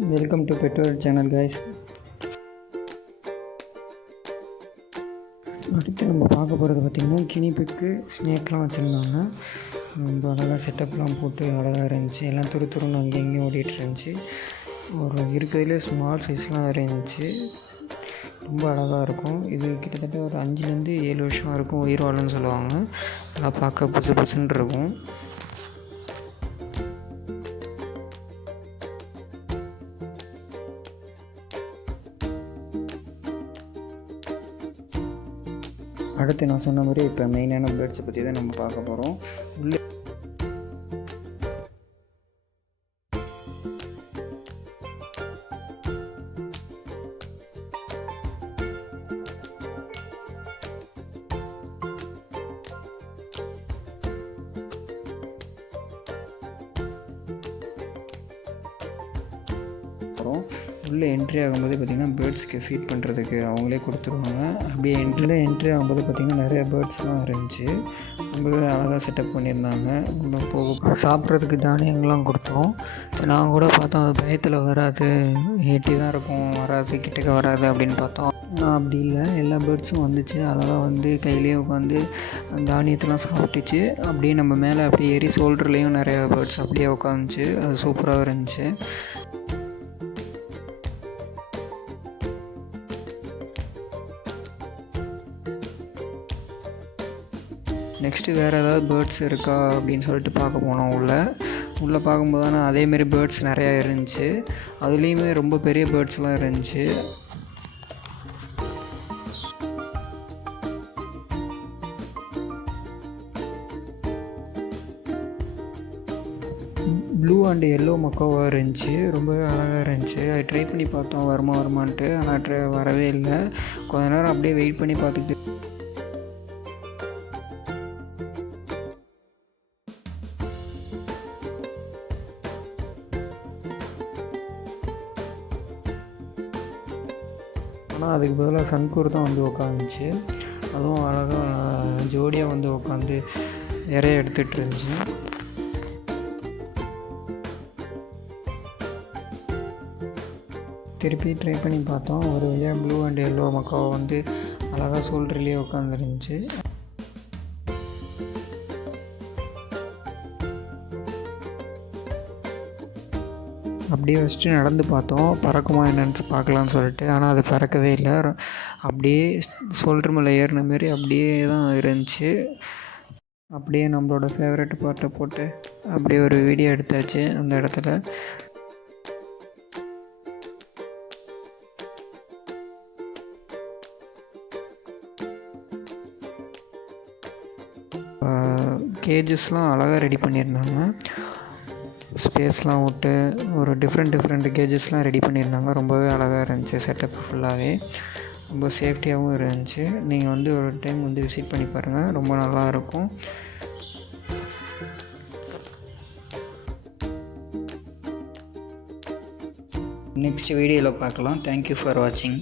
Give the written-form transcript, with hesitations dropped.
Welcome to petrol channel guys. அடுத்து நம்ம பார்க்க போகிறது பார்த்திங்கன்னா கினிபிக்கு ஸ்னேக்லாம் வச்சுருந்தாங்க. ரொம்ப அழகாக செட்டப்லாம் போட்டு அழகாக இருந்துச்சு. எல்லாம் துருன்னு அங்கேயும் இங்கேயும் ஓடிட்டு இருந்துச்சு. ஒரு இருக்கிறதுலே ஸ்மால் சைஸ்லாம் இருந்துச்சு. ரொம்ப அழகாக இருக்கும். இது கிட்டத்தட்ட ஒரு 5லேருந்து 7 வருஷம் இருக்கும் உயிர் வாழுன்னு சொல்லுவாங்க. நல்லா பார்க்க புதுசு புதுசுன்னு இருக்கும். அடுத்து நான் சொன்ன மாதிரி இப்போ மெயினான பேர்ட்ஸை பற்றி தான் நம்ம பார்க்க போகிறோம். உள்ளே உள்ளே என்ட்ரி ஆகும்போது பார்த்திங்கன்னா பேர்ட்ஸ்க்கு ஃபீட் பண்ணுறதுக்கு அவங்களே கொடுத்துருவாங்க. அப்படியே என்ட்ரி ஆகும்போது பார்த்திங்கன்னா நிறைய பேர்ட்ஸ்லாம் இருந்துச்சு. ரொம்பவே அழகாக செட்டப் பண்ணியிருந்தாங்க. உள்ளே போக சாப்பிட்றதுக்கு தானியங்கள்லாம் கொடுத்தோம். சரி, நாங்கள் கூட பார்த்தோம் அது பயத்தில் வராது, எட்டி தான் இருக்கும், வராது, கிட்டக்க வராது அப்படின்னு பார்த்தோம். அப்படி இல்லை, எல்லா பேர்ட்ஸும் வந்துச்சு. அழகாக வந்து கையிலேயே உட்காந்து தானியத்தெலாம் சாப்பிட்டுச்சு. அப்படியே நம்ம மேலே அப்படியே ஏறி ஷோல்டர்லேயும் நிறையா பேர்ட்ஸ் அப்படியே உட்காந்துச்சு. அது சூப்பராக இருந்துச்சு. நெக்ஸ்ட்டு வேறு ஏதாவது பேர்ட்ஸ் இருக்கா அப்படின்னு சொல்லிட்டு பார்க்க போனோம். உள்ளே பார்க்கும்போது ஆனால் அதேமாரி பேர்ட்ஸ் நிறையா இருந்துச்சு. அதுலேயுமே ரொம்ப பெரிய பேர்ட்ஸ்லாம் இருந்துச்சு. ப்ளூ அண்ட் எல்லோ மக்காவாக இருந்துச்சு. ரொம்பவே அழகாக இருந்துச்சு. அது ட்ரை பண்ணி பார்த்தோம் வருமான்ட்டு. ஆனால் வரவே இல்லை. கொஞ்ச நேரம் அப்படியே வெயிட் பண்ணி பார்த்துக்கிட்டு ஆனால் அதுக்கு பதிலாக சன்கூர் தான் வந்து உட்காந்துச்சு. அதுவும் அழகாக ஜோடியாக வந்து உட்காந்து நிறைய எடுத்துகிட்டு இருந்துச்சு. திருப்பி ட்ரை பண்ணி பார்த்தோம். ஒரு வழியாக ப்ளூ அண்ட் எல்லோ மக்காவை வந்து அழகாக ஷோல்டர்லேயே உட்காந்துருந்துச்சு. அப்படியே வச்சுட்டு நடந்து பார்த்தோம் பறக்குமா என்னென்னு பார்க்கலான்னு சொல்லிட்டு. ஆனால் அது பறக்கவே இல்லை. அப்படியே ஷோல்டர் மேலே ஏறின மாரி அப்படியே தான் இருந்துச்சு. அப்படியே நம்மளோட ஃபேவரட் பாட்டை போட்டு அப்படியே ஒரு வீடியோ எடுத்தாச்சு அந்த இடத்துல. கேஜஸ்லாம் அழகாக ரெடி பண்ணியிருந்தாங்க. ஸ்பேஸ்லாம் விட்டு ஒரு டிஃப்ரெண்ட் கேஜஸ்லாம் ரெடி பண்ணியிருந்தாங்க. ரொம்பவே அழகாக இருந்துச்சு. செட்டப் ஃபுல்லாகவே ரொம்ப சேஃப்டியாகவும் இருந்துச்சு. நீங்கள் வந்து ஒரு டைம் வந்து விசிட் பண்ணி பாருங்கள், ரொம்ப நல்லாயிருக்கும். நெக்ஸ்ட் வீடியோவில் பார்க்கலாம். தேங்க்யூ ஃபார் வாட்சிங்.